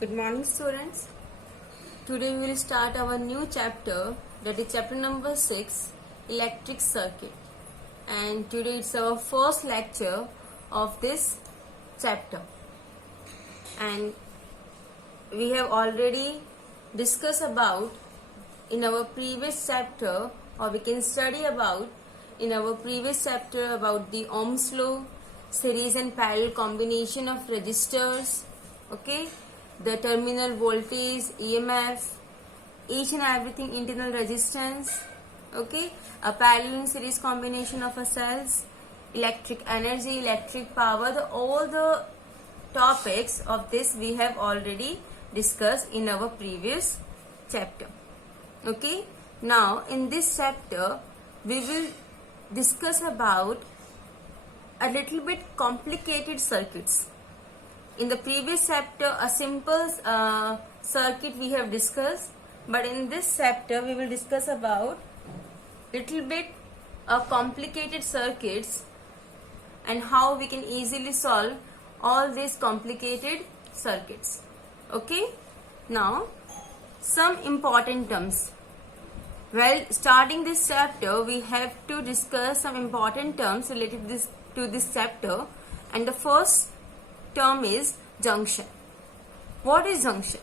Good morning, students. Today we will start our new chapter, that is chapter number 6, Electric Circuit. And today it's our first lecture of this chapter. And we have already discussed about in our previous chapter, or we can study about in our previous chapter about the Ohm's law, series and parallel combination of resistors, okay, the terminal voltage, EMF, each and everything, internal resistance, okay, a parallel and series combination of a cells, electric energy, electric power, all the topics of this we have already discussed in our previous chapter. Okay, now in this chapter we will discuss about a little bit complicated circuits. In the previous chapter a simple circuit we have discussed, but in this chapter we will discuss about little bit complicated circuits and how we can easily solve all these complicated circuits. Okay, now some important terms. Well, starting this chapter we have to discuss some important terms related to this chapter, and the first term is junction. What is junction?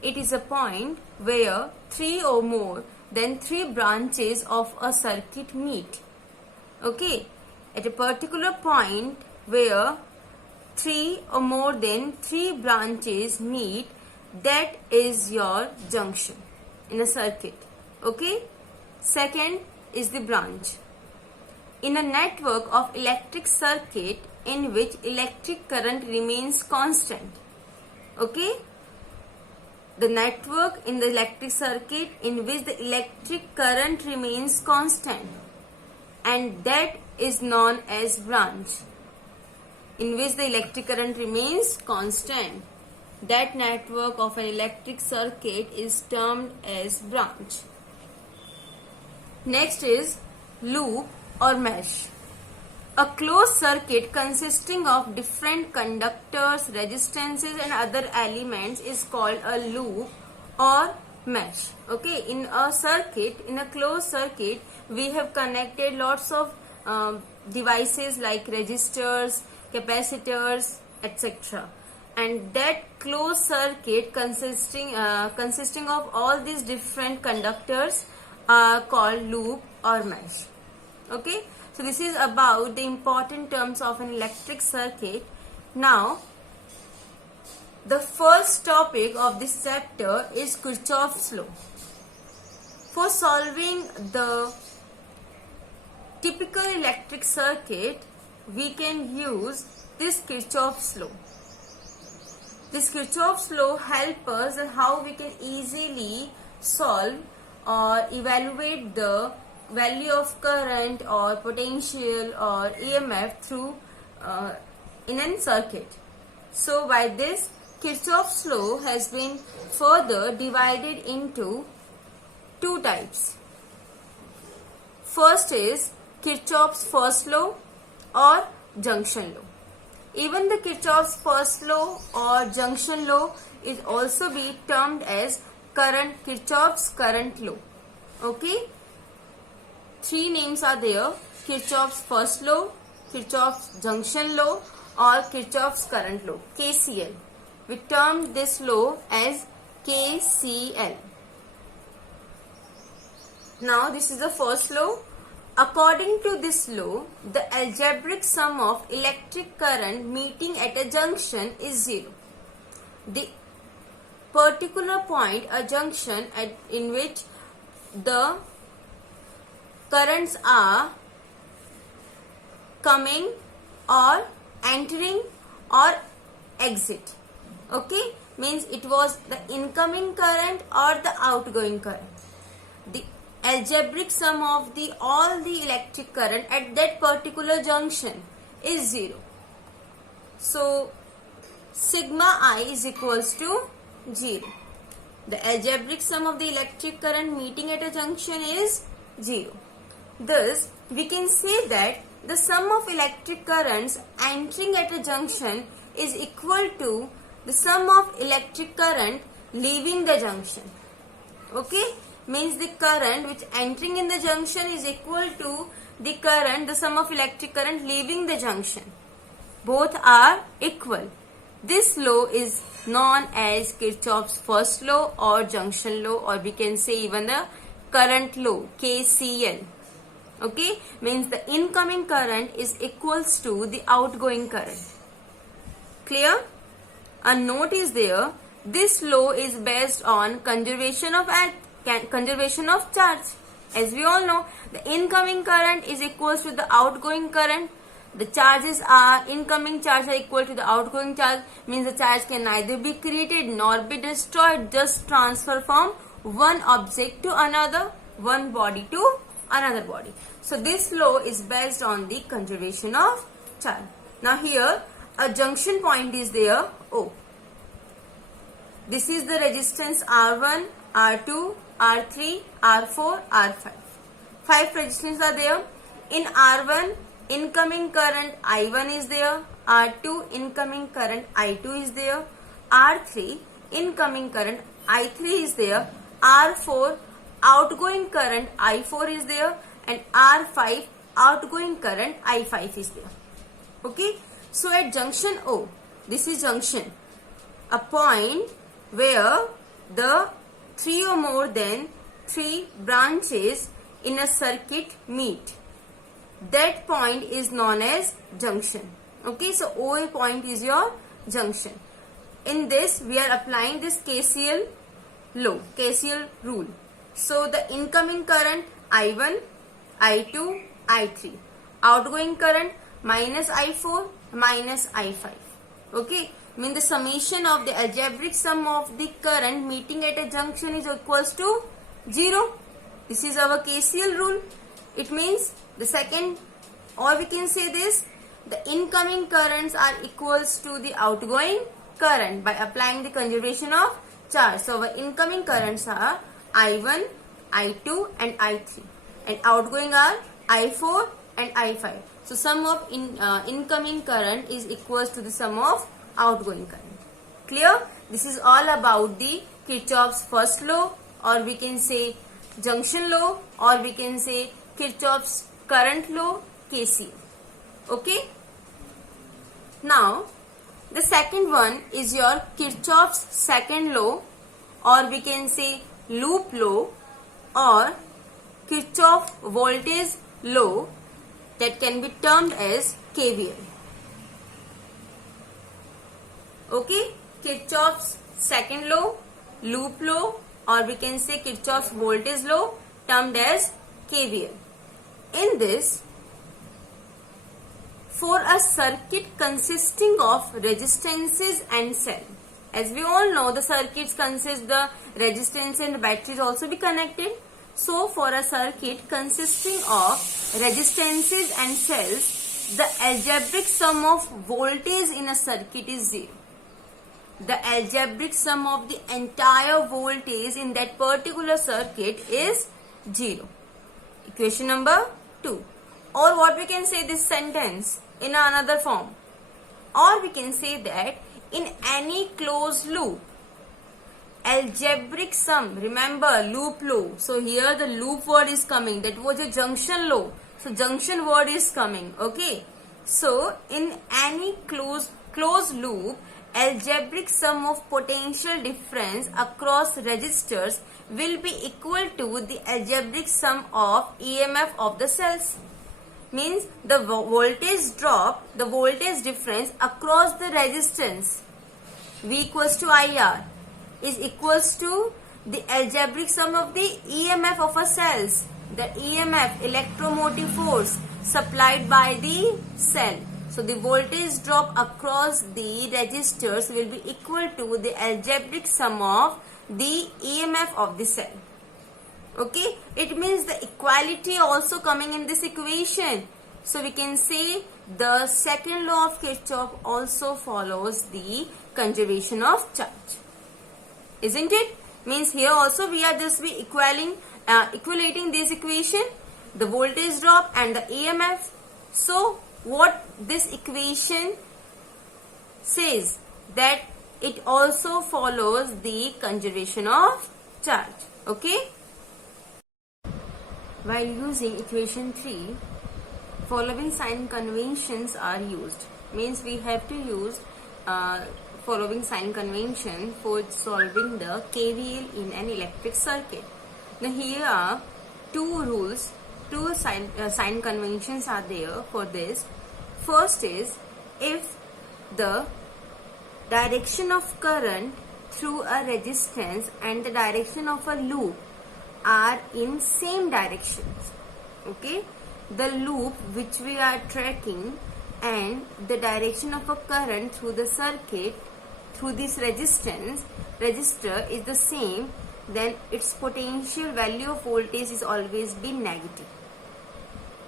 It is a point where three or more than three branches of a circuit meet. Okay, at a particular point where three or more than three branches meet, that is your junction in a circuit. Okay, second is the branch. In a network of electric circuit in which electric current remains constant. Okay, the network in the electric circuit in which the electric current remains constant, and that is known as branch. In which the electric current remains constant, that network of an electric circuit is termed as branch. Next is loop or mesh. A closed circuit consisting of different conductors, resistances and other elements is called a loop or mesh. Okay, in a circuit, in a closed circuit, we have connected lots of devices like resistors, capacitors, etc. And that closed circuit consisting of all these different conductors are called loop or mesh. Okay, so this is about the important terms of an electric circuit. Now, the first topic of this chapter is Kirchhoff's law. For solving the typical electric circuit, we can use this Kirchhoff's law. This Kirchhoff's law helps us in how we can easily solve or evaluate the value of current or potential or EMF through in a circuit. So by this, Kirchhoff's law has been further divided into two types. First is Kirchhoff's first law or junction law. Even the Kirchhoff's first law or junction law is also be termed as Kirchhoff's current law. Okay, three names are there: Kirchhoff's first law, Kirchhoff's junction law, or Kirchhoff's current law, KCL. We term this law as KCL. Now this is the first law. According to this law, the algebraic sum of electric current meeting at a junction is zero. The particular point, a junction in which the currents are coming or entering or exit. Okay, means it was the incoming current or the outgoing current. The algebraic sum of all the electric current at that particular junction is zero. So sigma I is equals to 0. The algebraic sum of the electric current meeting at a junction is 0. Thus, we can say that the sum of electric currents entering at a junction is equal to the sum of electric current leaving the junction. Okay, means the current which entering in the junction is equal to the current, the sum of electric current leaving the junction. Both are equal. This law is known as Kirchhoff's first law or junction law, or we can say even the current law, KCL. Okay, means the incoming current is equals to the outgoing current. Clear? A note is there. This law is based on conservation of charge. As we all know, the incoming current is equals to the outgoing current. The charges are incoming charge are equal to the outgoing charge, means the charge can neither be created nor be destroyed, just transfer from one object to another, one body to another body. So this law is based on the conservation of charge. Now here a junction point is there, O. This is the resistance R1, R2, R3, R4, R5. 5 resistances are there. In R1, incoming current I1 is there. R2, incoming current I2 is there. R3, incoming current I3 is there. R4, outgoing current I4 is there. And R5, outgoing current I5 is there. Okay. So at junction O, this is junction, a point where the 3 or more than 3 branches in a circuit meet. That point is known as junction. Okay, so O point is your junction. In this, we are applying this KCL law, KCL rule. So the incoming current I1, I2, I3. Outgoing current minus I4, minus I5. Okay, mean the summation of the algebraic sum of the current meeting at a junction is equals to 0. This is our KCL rule. It means the second, or we can say this, the incoming currents are equals to the outgoing current by applying the conservation of charge. So our incoming currents are I1, I2 and I3, and outgoing are I4 and I5. So sum of incoming current is equals to the sum of outgoing current. Clear? This is all about the Kirchhoff's first law, or we can say junction law, or we can say Kirchhoff's current law, KCL. Okay? Now, the second one is your Kirchhoff's second law, or we can say loop law, or Kirchhoff voltage law, that can be termed as KVL. Okay, Kirchhoff's second law, loop law, or we can say Kirchhoff's voltage law, termed as KVL. In this, for a circuit consisting of resistances and cell, as we all know, the circuits consist the resistance and batteries also be connected. So for a circuit consisting of resistances and cells, the algebraic sum of voltage in a circuit is 0. The algebraic sum of the entire voltage in that particular circuit is 0. Equation number 2. Or what we can say this sentence in another form. Or we can say that in any closed loop, algebraic sum, remember loop law. So here the loop word is coming. That was a junction law. So junction word is coming. Okay. So in any closed loop, algebraic sum of potential difference across resistors will be equal to the algebraic sum of EMF of the cells. Means the voltage drop, the voltage difference across the resistance V equals to IR is equals to the algebraic sum of the EMF of a cells. The EMF, electromotive force supplied by the cell. So the voltage drop across the resistors will be equal to the algebraic sum of the EMF of the cell. Okay, it means the equality also coming in this equation. So we can say the second law of Kirchhoff also follows the conservation of charge. Isn't it? Means here also we are just be equalating this equation, the voltage drop and the EMF. So what this equation says, that it also follows the conservation of charge. Okay. While using equation 3, following sign conventions are used. Means we have to use following sign convention for solving the KVL in an electric circuit. Now here are two rules, two sign conventions are there for this. First is, if the direction of current through a resistance and the direction of a loop are in same directions, okay, the loop which we are tracking and the direction of a current through the circuit through this resistor is the same, then its potential value of voltage is always be negative.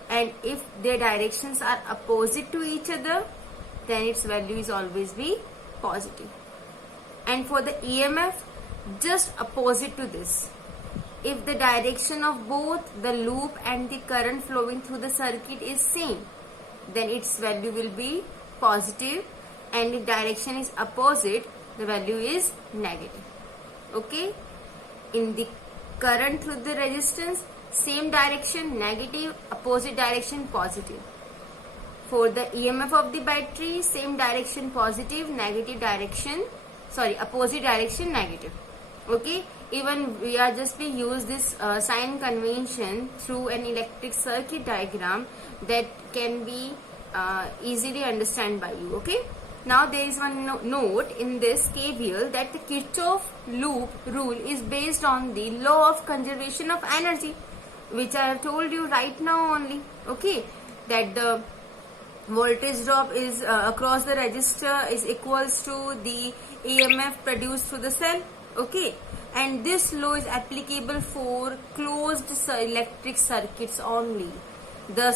And if their directions are opposite to each other, then its value is always be positive. And for the EMF, just opposite to this. If the direction of both the loop and the current flowing through the circuit is same, then its value will be positive, and if direction is opposite, the value is negative. Okay. In the current through the resistance, same direction negative, opposite direction positive. For the EMF of the battery, same direction positive, opposite direction negative. Okay. Even we are just be use this sign convention through an electric circuit diagram that can be easily understand by you. Okay. Now there is one note in this KVL that the Kirchhoff loop rule is based on the law of conservation of energy, which I have told you right now only. Okay. That the voltage drop is across the resistor is equals to the EMF produced through the cell. Okay. And this law is applicable for closed electric circuits only. The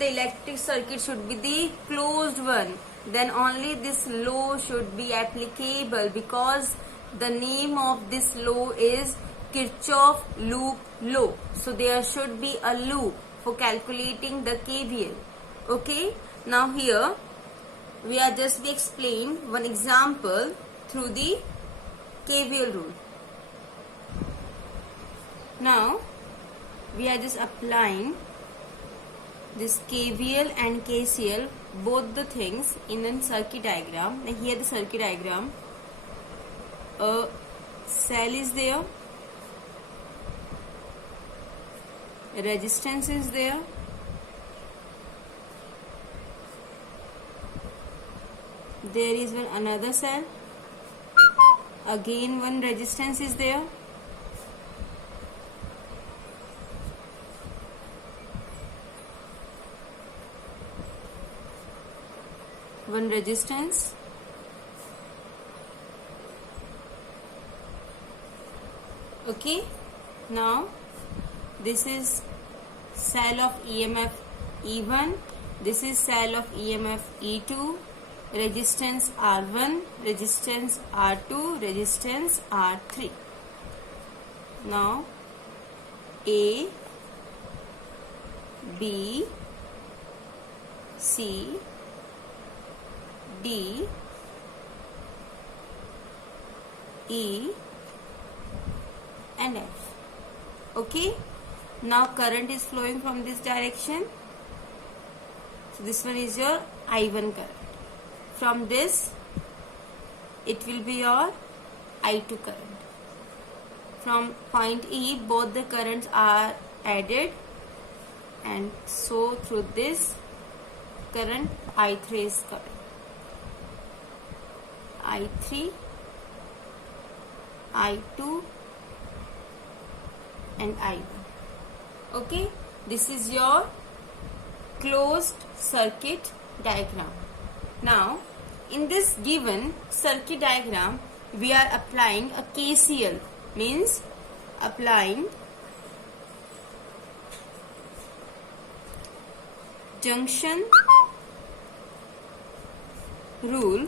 electric circuit should be the closed one. Then only this law should be applicable, because the name of this law is Kirchhoff loop law. So there should be a loop for calculating the KVL. Okay. Now here we are just be explain one example through the KVL rule. Now we are just applying this KVL and KCL, both the things in a circuit diagram. Now here the circuit diagram, a cell is there, a resistance is there, there is one another cell, again one resistance is there, one resistance, okay. Now this is cell of EMF E1, this is cell of EMF E2, resistance R1, resistance R2, resistance R3. Now A, B, C, D, E and F. Okay. Now current is flowing from this direction. So this one is your I1 current. From this it will be your I2 current. From point E both the currents are added, and so through this current I3 is current. I3, I2 and I1. Okay, this is your closed circuit diagram. Now in this given circuit diagram we are applying a KCL, means applying junction rule.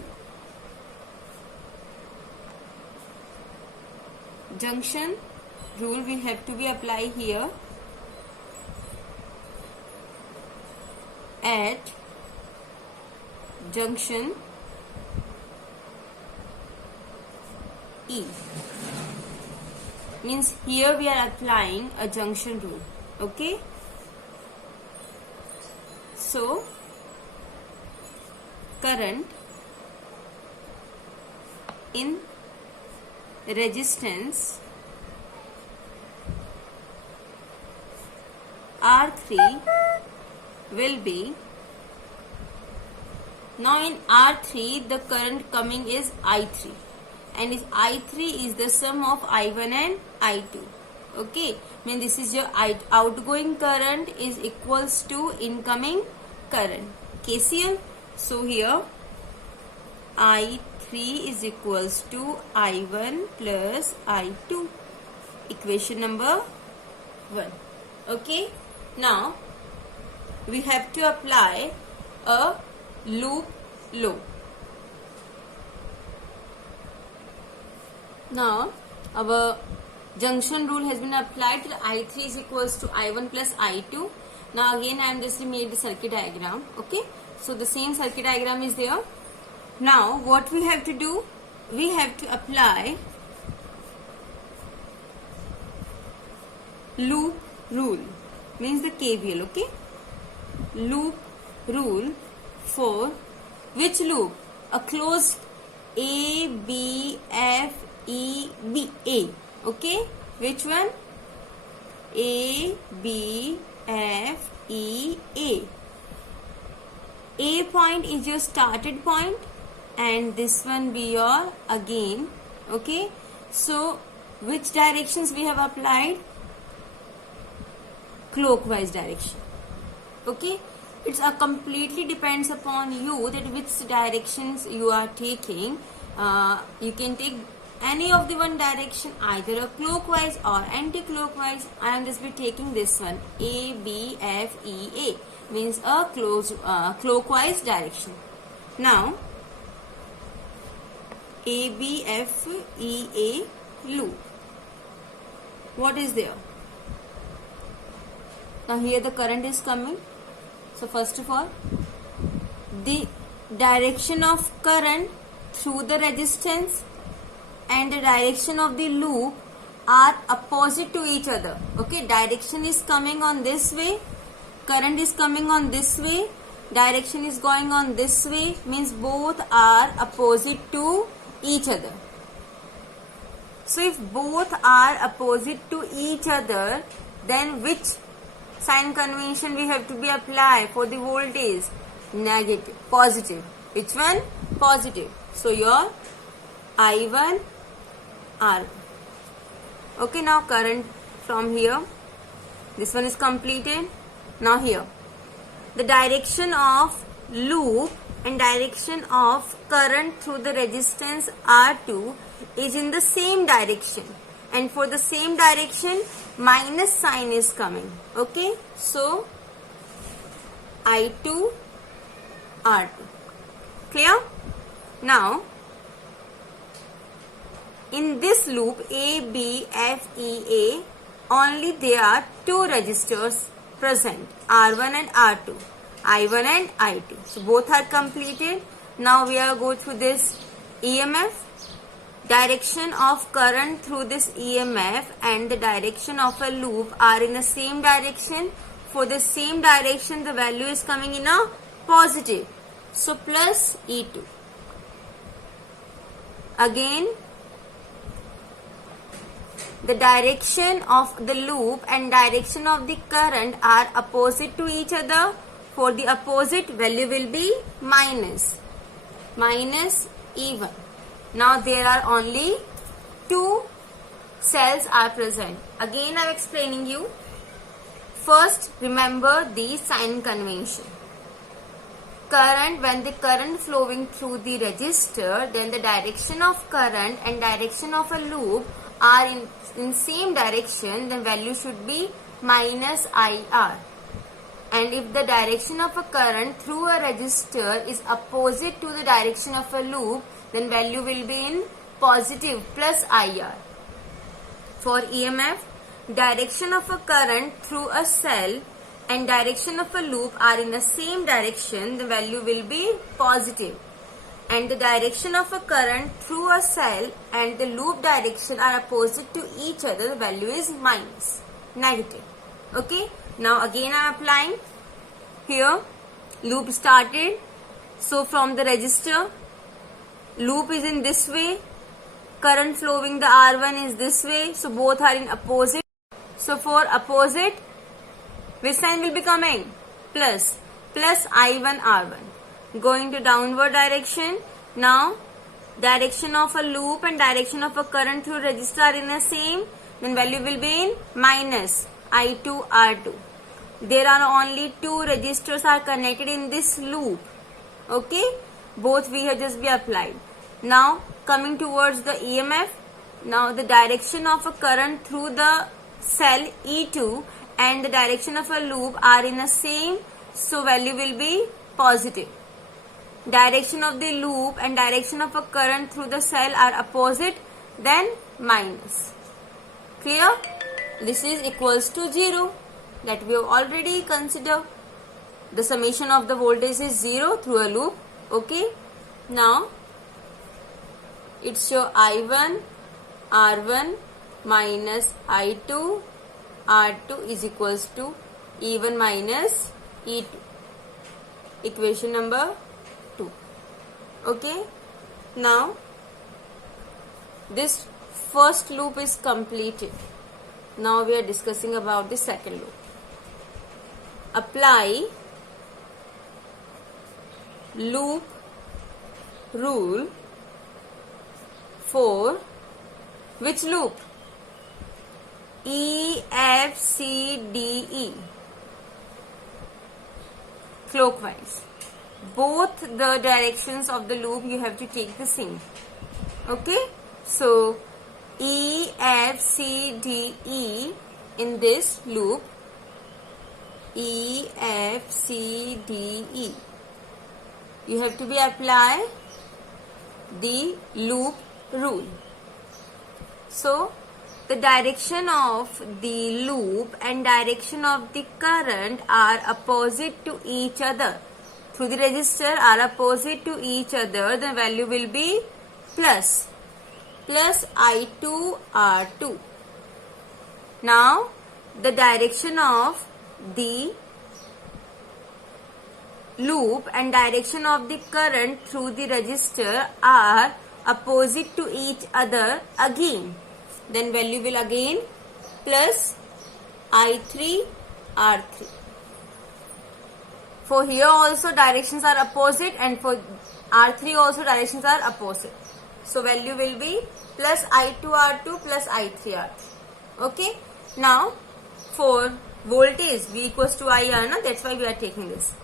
Junction rule we have to be apply here at junction E. Means here we are applying a junction rule. Okay. So current in resistance R3 will be, now in R3 the current coming is I3, and is I3 is the sum of I1 and I2. Okay, mean this is your outgoing current is equals to incoming current, KCL. So here I3 is equals to I1 plus I2, equation number 1. Okay, now we have to apply a loop law. Now our junction rule has been applied till I3 is equals to I1 plus I2. Now again I am just made the circuit diagram. Okay, so the same circuit diagram is there. Now what we have to do, we have to apply loop rule, means the KVL. Okay, loop rule for which loop? A closed A, B, F, E, B, A. Okay, which one? A, B, F, E, A. A point is your started point and this one be your again. Okay, so which directions we have applied? Clockwise direction. Okay, it's a completely depends upon you that which directions you are taking. You can take any of the one direction, either a clockwise or anti-clockwise. I am just be taking this one, A, B, F, E, A, means a clockwise direction. Now A, B, F, E, A loop. What is there? Now here the current is coming. So first of all, the direction of current through the resistance and the direction of the loop are opposite to each other. Okay, direction is coming on this way, current is coming on this way, direction is going on this way, means both are opposite to each other. So if both are opposite to each other, then which sign convention we have to be applied for the voltage? Negative. Positive. Which one? Positive. So your I1 R1. Okay, now current from here, this one is completed. Now here the direction of loop and direction of current through the resistance R2 is in the same direction, and for the same direction minus sign is coming. Okay, so I2 R2. Clear? Now in this loop A, B, F, E, A, only there are two resistors present, R1 and R2, I1 and I2. So both are completed. Now we are go through this EMF. Direction of current through this EMF and the direction of a loop are in the same direction. For the same direction the value is coming in a positive. So plus E2. Again, the direction of the loop and direction of the current are opposite to each other. For the opposite, value will be minus E1. Now there are only two cells are present. Again I am explaining you. First, remember the sign convention. Current, when the current flowing through the resistor, then the direction of current and direction of a loop are in same direction, then value should be minus IR. And if the direction of a current through a resistor is opposite to the direction of a loop, then value will be in positive plus IR. For EMF, direction of a current through a cell and direction of a loop are in the same direction, the value will be positive. and the direction of a current through a cell and the loop direction are opposite to each other, the value is minus, negative. Okay, now again I am applying here. Loop started, so from the resistor, loop is in this way, current flowing the R1 is this way, so both are in opposite. So for opposite, which sign will be coming? Plus I1 R1. Going to downward direction. Now direction of a loop and direction of a current through resistor are in the same, then value will be in minus I2 R2. There are only two resistors are connected in this loop. Okay, both we have just be applied. Now coming towards the EMF. Now the direction of a current through the cell E2 and the direction of a loop are in the same, so value will be positive. Direction of the loop and direction of a current through the cell are opposite, then minus. Clear? This is equals to 0, that we have already considered. The summation of the voltage is 0 through a loop. Okay, now it's your I1 R1 minus I2 R2 is equals to E1 minus E2. Equation number 2. Okay, now this first loop is completed. Now we are discussing about the second loop. Apply loop rule for which loop? E, F, C, D, E. Clockwise. Both the directions of the loop you have to take the same. Okay, so E, F, C, D, E in this loop. E, F, C, D, E. You have to be apply the loop rule. So the direction of the loop and direction of the current are opposite to each other. Through the resistor are opposite to each other, the value will be plus I2 R2. Now the direction of the loop and direction of the current through the resistor are opposite to each other again, then value will again plus I3 R3. For here also directions are opposite, and for R3 also directions are opposite. So value will be plus I2 R2 plus I3 R3. Okay. Now for voltage V equals to IR, na? That's why we are taking this.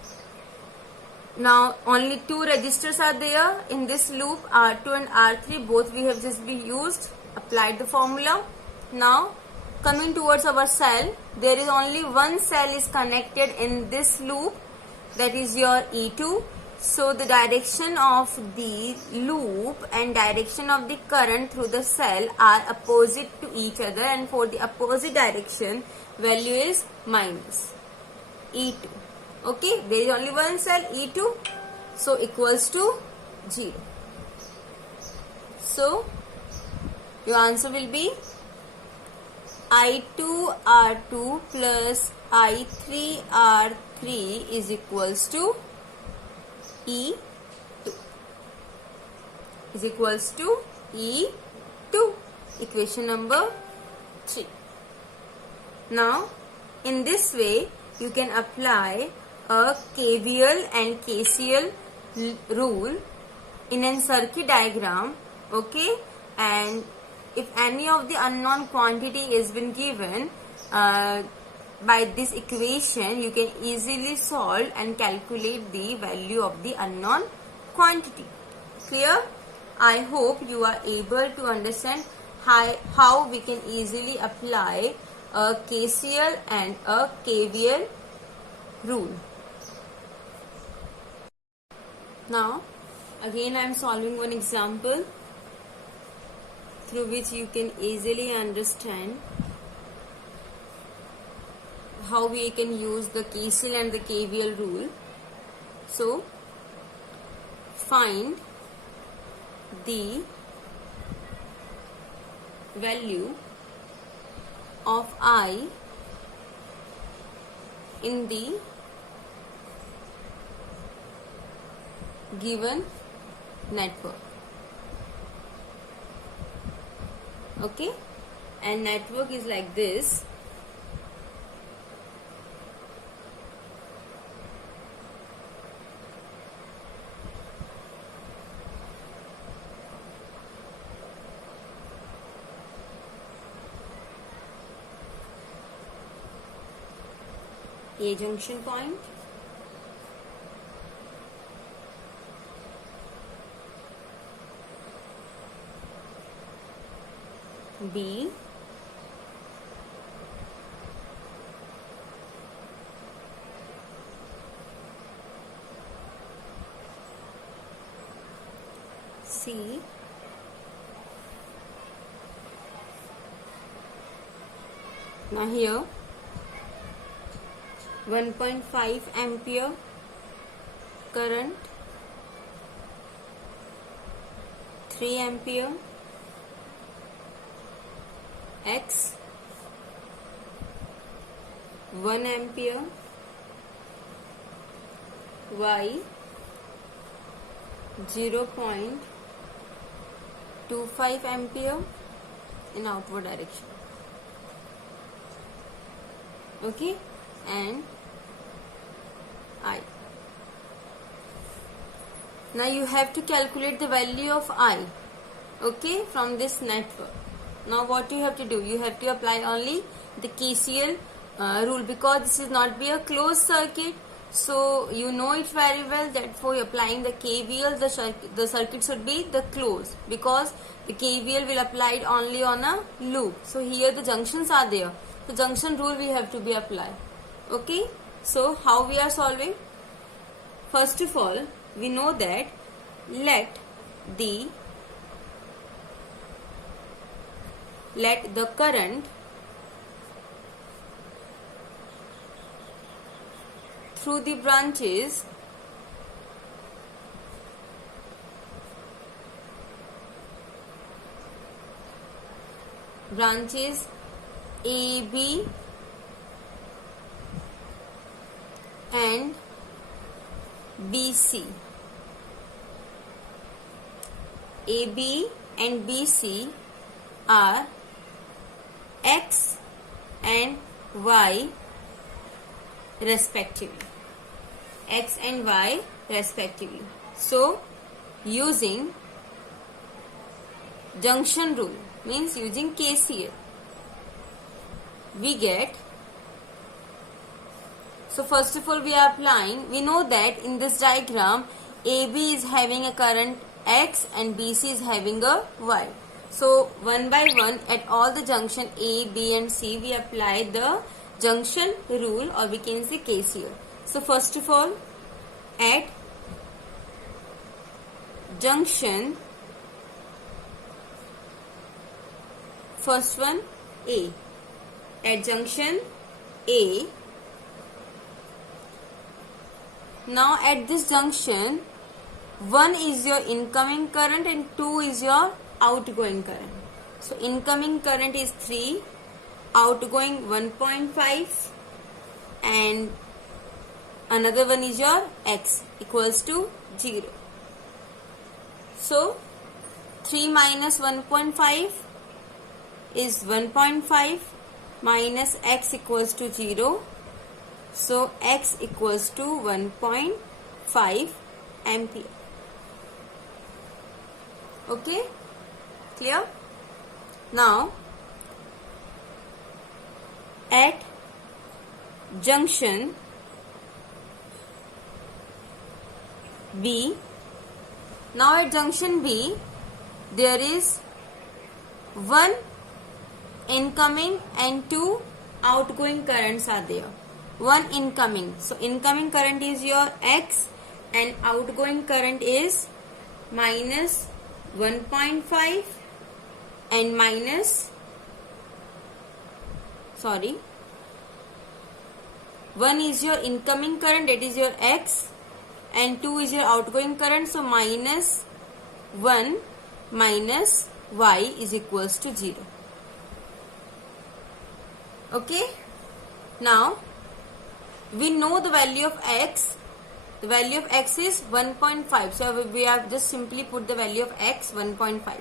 Now only two resistors are there in this loop, R2 and R3. Both we have just be used, applied the formula. Now coming towards our cell, there is only one cell is connected in this loop, that is your E2. So the direction of the loop and direction of the current through the cell are opposite to each other, and for the opposite direction value is minus E2. Okay, there is only one cell E2, so equals to 0. So your answer will be I2 R2 plus I3 R3 is equals to E2. Is equals to E2. Equation number 3. Now in this way you can apply a KVL and KCL rule in a circuit diagram. Okay, and if any of the unknown quantity is been given by this equation, you can easily solve and calculate the value of the unknown quantity. Clear? I hope you are able to understand how we can easily apply a KCL and a KVL rule. Now again I am solving one example through which you can easily understand how we can use the KCL and the KVL rule. So find the value of I in the given network. Okay, and network is like this. A junction point, B, C, now here 1.5 ampere current, 3 ampere, X, 1 ampere, Y, 0.25 ampere in outward direction. Okay, and I. Now you have to calculate the value of I, okay, from this network. Now what you have to do? You have to apply only the KCL rule, because this is not be a closed circuit. So you know it very well that for applying the KVL, the circuit should be the closed, because the KVL will apply it only on a loop. So here the junctions are there. So junction rule we have to be applied. Okay. So how we are solving? First of all, we know that let the current through the branches A, B and BC. AB and BC are X and Y respectively. X and Y respectively. So using junction rule, means using KCL, we get, so first of all we are applying, we know that in this diagram AB is having a current X and BC is having a Y. So one by one at all the junction A, B and C we apply the junction rule, or we can say KCL. So first of all, at junction, first one A, at junction A. Now at this junction, 1 is your incoming current and 2 is your outgoing current. So incoming current is 3, outgoing 1.5 and another one is your X equals to 0. So 3 minus 1.5 is 1.5 minus X equals to 0. So X equals to 1.5 ampere. Okay, clear? Now at junction B, now at junction B there is 1 incoming and 2 outgoing currents are there. 1 incoming, so incoming current is your X and outgoing current is minus 1.5 and minus, sorry, 1 is your incoming current, that is your X, and 2 is your outgoing current, so minus 1 minus y is equals to 0. Okay, now we know the value of x. The value of x is 1.5, so we have just simply put the value of x 1.5.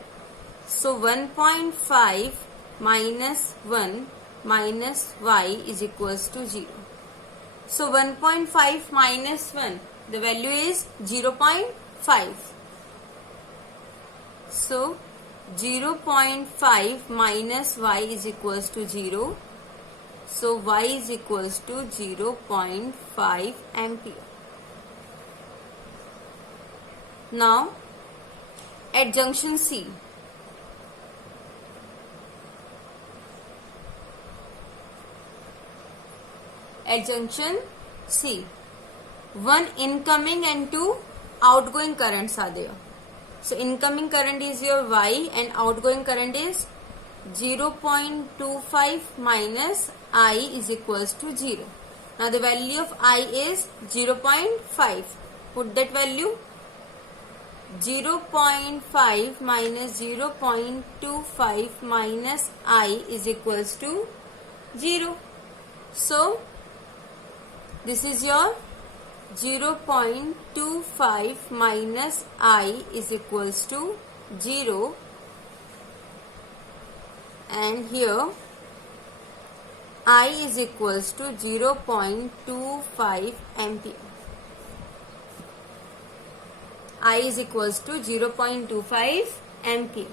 So 1.5 minus 1 minus y is equals to 0. So 1.5 minus 1, the value is 0.5. So 0.5 minus y is equals to 0. So y is equals to 0.5 ampere. Now at junction C, one incoming and two outgoing currents are there. So incoming current is your y and outgoing current is 0.25 minus I is equals to 0. Now the value of I is 0.5. Put that value. 0.5 minus 0.25 minus I is equals to 0. So this is your 0.25 minus I is equals to 0, and here I is equals to 0.25 ampere. I is equals to 0.25 ampere.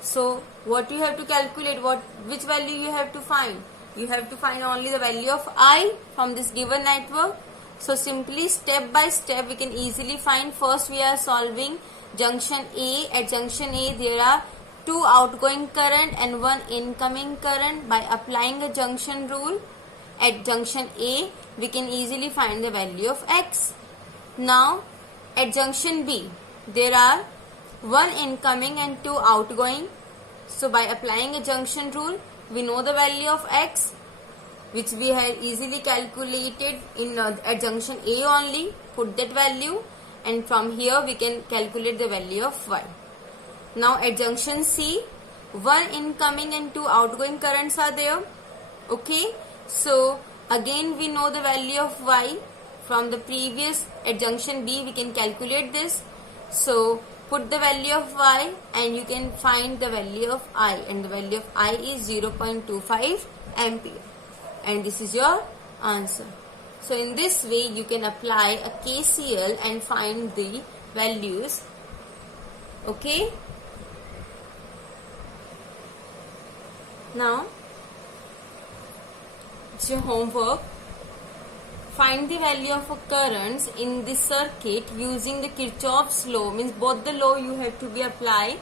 So what you have to calculate, which value you have to find? You have to find only the value of I from this given network. So simply step by step we can easily find. First we are solving junction A. At junction A there are two outgoing current and one incoming current. By applying a junction rule at junction A, we can easily find the value of x. Now at junction B, there are one incoming and two outgoing. So by applying a junction rule, we know the value of x, which we have easily calculated in at junction A only. Put that value, and from here we can calculate the value of y. Now at junction C, one incoming and two outgoing currents are there. Okay, so again we know the value of y from the previous. At junction B we can calculate this. So put the value of y and you can find the value of I, and the value of I is 0.25 ampere, and this is your answer. So in this way you can apply a KCL and find the values. Okay, now it's your homework. Find the value of a currents in the circuit using the Kirchhoff's law. Means both the law you have to be apply,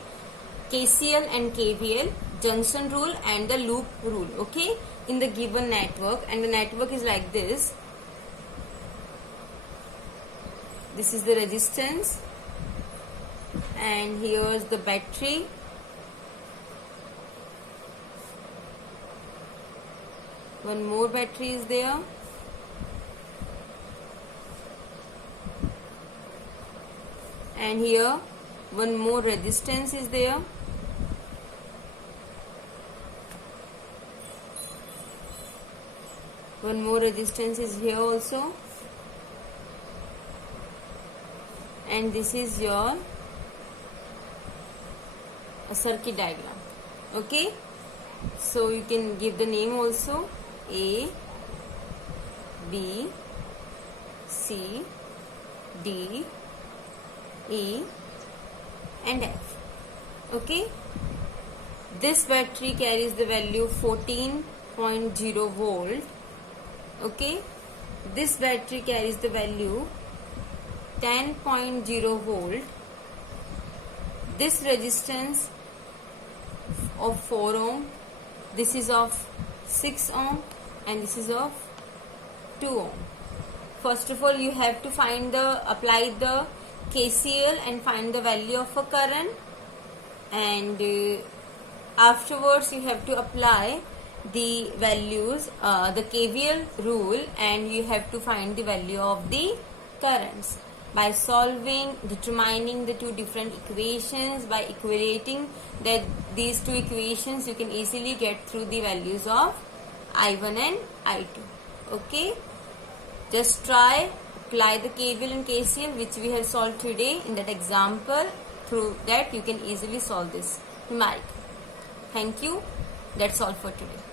KCL and KVL, junction rule and the loop rule. Okay, in the given network, and the network is like this. This is the resistance, and here is the battery. One more battery is there. And here one more resistance is there. One more resistance is here also. And this is your circuit diagram. Okay, so you can give the name also: A, B, C, D, E and F. Okay, this battery carries the value 14.0 volt. Okay, this battery carries the value 10.0 volt. This resistance of 4 ohm, this is of 6 ohm, and this is of 2 ohm. First of all you have to apply the KCL and find the value of a current, and afterwards you have to apply the values, the KVL rule, and you have to find the value of the currents. by solving, determining the two different equations, by equating these two equations, you can easily get through the values of I1 and I2. Okay, just try, apply the KVL and KCL which we have solved today in that example. Through that you can easily solve this numeric. Thank you. That's all for today.